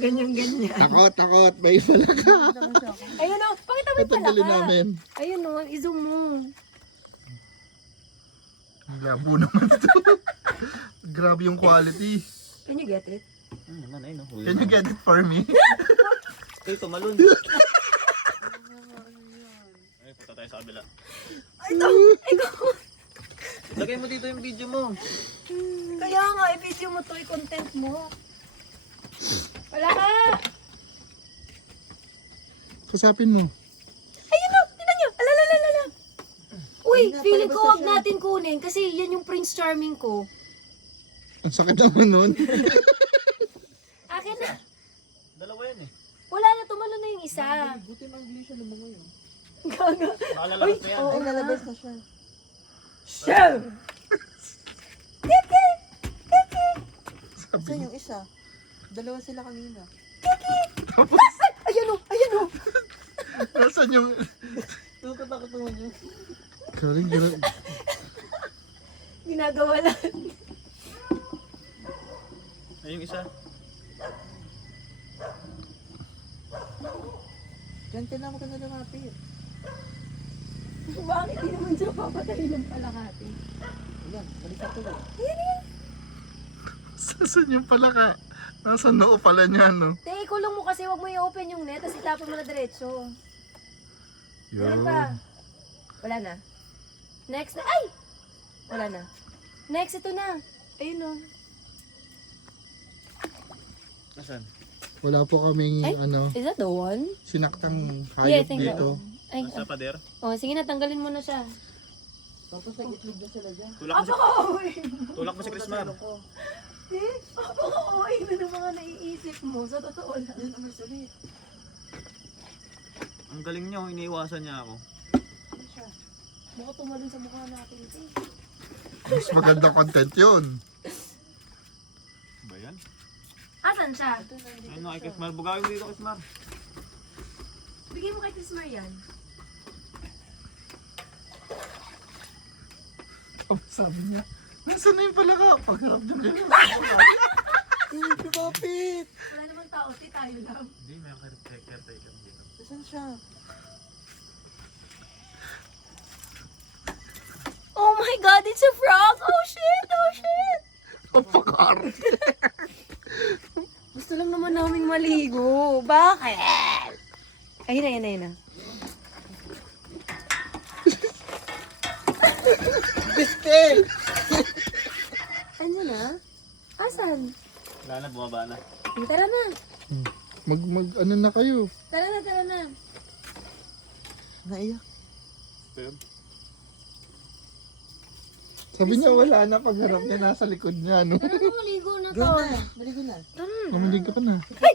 Ganyan. Takot. May palaka. Ayun o, pakita mo yung Tatanggalin palaka. namin. Ayun o, i-zoom mo. Labo naman ito. Grabe yung quality. Can you get it? Naman ay no. Can you get it for me? Kayo tumalun. Ay, punta tayo sa kabila. Ikaw. Lagay mo dito yung video mo. Kaya nga, i-video mo to, i-content mo. Palaka! Kusapin mo. Ayun o, tignan nyo. Alalalala. Uy, feeling ko wag natin kunin kasi yan yung Prince Charming ko. Ang sakit naman nun. Akin na. Dalawa yan eh. Wala na, tumalo na yung isa. Buti mang siya ng mga yun. Gaga. Nakalalabas na yan. Oo Ay, nga. lalabas na siya. Show! Kiki! Kiki! Saan yung isa? Dalawa sila kanina. Ayun o, ayun o. Nasaan yung... Nakatakot naman yun. Galing. Ginagawa lang. Ay, yung isa. Diyan kailangan ko na lumapit. Bakit di naman siya papatayin ng palakati? Ayan, balikat ulit. Saan yung palaka? Nasa noo pala niya, no? Te, ikulong mo kasi wag mo i-open yung net, tapos itapon mo na diretso. Meron pa. Wala na. Next na. Ay! Wala na. Next, ito na. Ayun o. Nasaan? Wala po kaming, Ay? ano, Is that the one? sinaktang Yeah, I hayop think dito. Ay, Nasa pader? oh, sige na, tanggalin mo na siya. Tapos nag-itlog na sila dyan. Tulak mo si, Apaka-uwi! tulak mo si Chris Mar. Apaka-uwi na ng mga naiisip mo. Sa totoo lang. Yan ang may sulit. Ang galing niya, iniiwasan niya ako. Ano siya? Baka tumalon sa mukha natin. Eh. Mas magandang content yun. Ba yan? Asan siya? Ayun no, kay Chris Mar. Bugawin mo dito, Chris Mar. Bigay mo kay Chris Marian. Oh, sabi niya, nasaan na yung palaka? Pagharap niya ganyan. Hindi, kumapit! Wala namang tao, tayo lang. Hindi, may caretaker dito. Saan siya? Oh my God, it's a frog! Oh shit! Ang pag-harap. Gusto lang naman naming maligo. Bakit? Ayun na. Bistel! Ano na? Asan? Wala na, bumaba na. Tara na. Ano na kayo? Tara na. Naiyak. Pero, Sabi niya wala na, pagharap niya nasa likod niya, no? Tara na, maligo na to. Doon na. Maligo na. Tara na. Mamalig ka pa na. Ay!